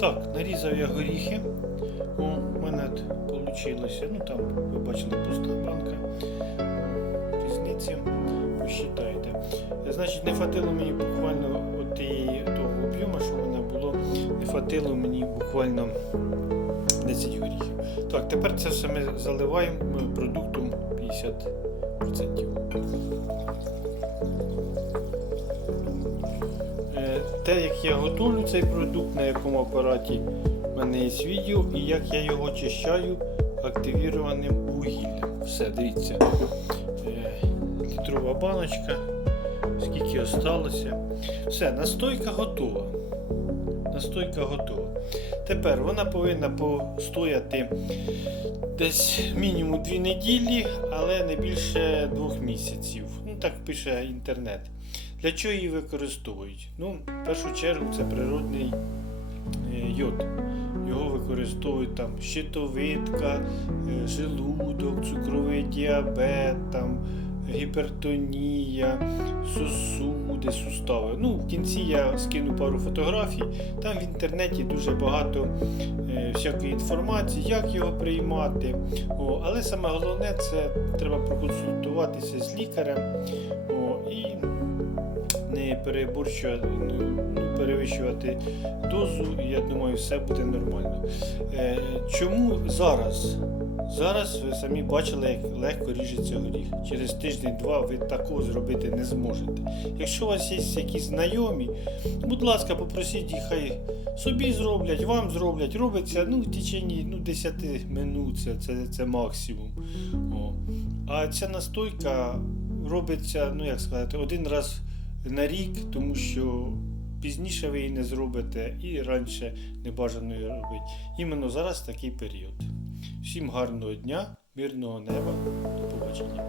Так, нарізав я горіхи. У мене вийшло. Ну там, ви бачили, пуста банка. Різниці посчитайте. Значить, не хватило мені буквально от тієї того об'єму, що в мене було. Не хватило мені буквально 10 горіхів. Так, тепер це все ми заливаємо е, продуктом 50%. Те, як я готую цей продукт, на якому апараті в мене є відео, і як я його очищаю активірованим вугіллям. Все, дивіться. Е, Літрова баночка, скільки осталося. Все, настойка готова. Настойка готова. Тепер вона повинна постояти десь мінімум 2 неділі, але не більше 2 місяців. Ну так пише інтернет. Для чого її використовують? Ну, в першу чергу це природний е, йод. Його використовують там щитовидка, е, желудок, цукровий діабет, там, гіпертонія, сосуди, сустави. Ну, в кінці я скину пару фотографій. Там в інтернеті дуже багато е, всякої інформації, як його приймати. О, але саме головне це треба проконсультуватися з лікарем. О, і не ну, перевищувати дозу, і я думаю, все буде нормально. Е, чому зараз? Зараз ви самі бачили, як легко ріжеться горіх. Через тиждень-два ви такого зробити не зможете. Якщо у вас є якісь знайомі, будь ласка, попросіть їх, хай собі зроблять, вам зроблять. Робиться ну, в течение ну, 10 минут, це, це, це максимум. О. А ця настойка робиться, ну як сказати, один раз на рік, тому що пізніше ви її не зробите і раніше не бажано її робити. Іменно зараз такий період. Всім гарного дня, мирного неба, до побачення.